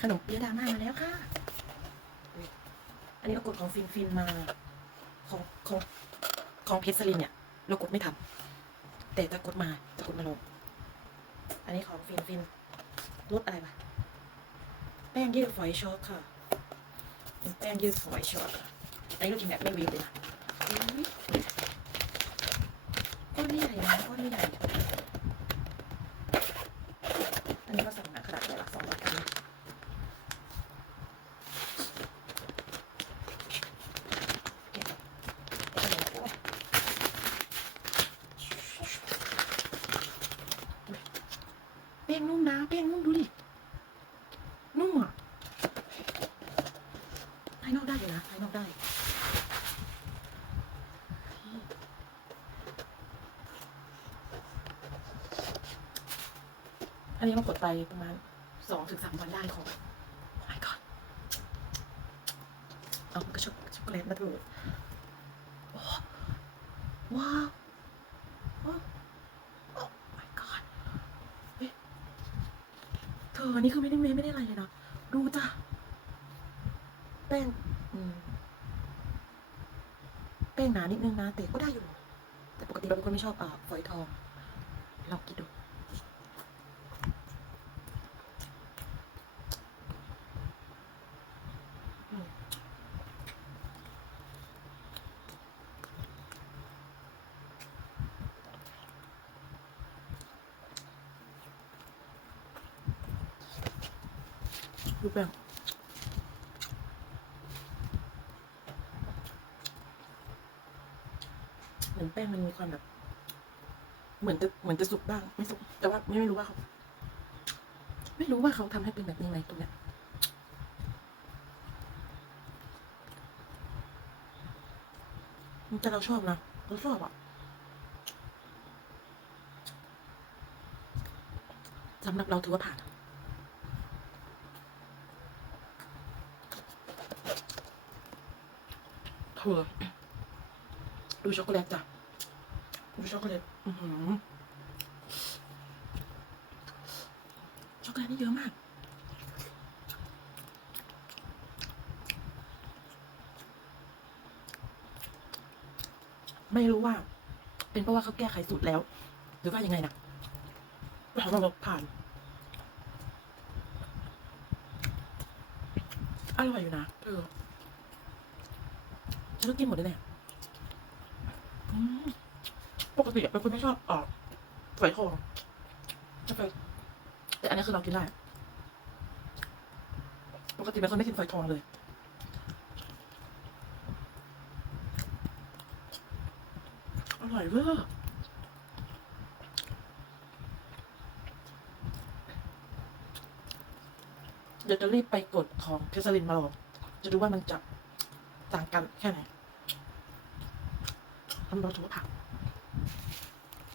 ขนมเปี๊ยะดาม่ามาแล้วค่ะ อันนี้เรากดของฟินฟินมา ของของของเพชรสลินเนี่ย เรากดไม่ทำแต่จะกดมาจะกดมาลง อันนี้ของฟินฟินรสอะไรวะแป้งยืดฝอยช็อกค่ะ เป็นแป้งยืดฝอยช็อกอันนี้เรากินแบบไม่วีบเลยนะก้อนไม่ใหญ่นะก้อนไม่ใหญ่ อันนี้ก็สั่งมาขนาดใหญ่ละสองร้อยกรัมแป้งนุ่มนะแป้งนุ่มดูดินุ่มอะภายนอกได้อยู่นะภายนอกได้อันนี้เรากดไปประมาณสองถึงสามวันได้ของ oh my god เอากระช็อกช็อกโกแลตมาดูโอ้ว้าวโอ้โอ้ my god เฮ้ยเธ ออันนี้คือไม่ได้เมไม่ได้อะไรเลยเนาะดูจ้ะแป้งอืมแป้งหนานิดนึงนะแต่ก็ได้อยู่ แต่ปกติเราเป็นคนไม่ชอบอ่าฝอยทองลองกินดู ดูแป้งเหมือนแป้งมันมีความแบบ เหมือนจะเหมือนจะสุกบ้าง ไม่สุก แต่ว่าไม่รู้ว่าเขาไม่รู้ว่าเขาทำให้เป็นแบบนี้ไหมตรงเนี้ยแต่เราชอบนะเราชอบอะสำหรับเราถือว่าผ่าน ธอดูช็อกโกแลตจ้ะดูช็อกโกแลตช็อกโกแลตนี่เยอะมาก ไม่รู้ว่า เป็นเพราะว่าเขาแก้ไขสูตรแล้ว หรือว่ายังไงนะเราเราผ่าน อร่อยอยู่นะเออ ฉันต้องกินหมดเลยเนี่ยอืมปกติเป็นคนไม่ชอบออกฝอยทองจะไปแต่อันนี้คือเรากินได้ ปกติเป็นคนไม่กินฝอยทองเลย อร่อยเวอร์เดี๋ยวจะรีบไปกดของเพชรลินมาลองจะดูว่ามันจะ ต่างกันแค่ไหนทำราถือว่าผ่าน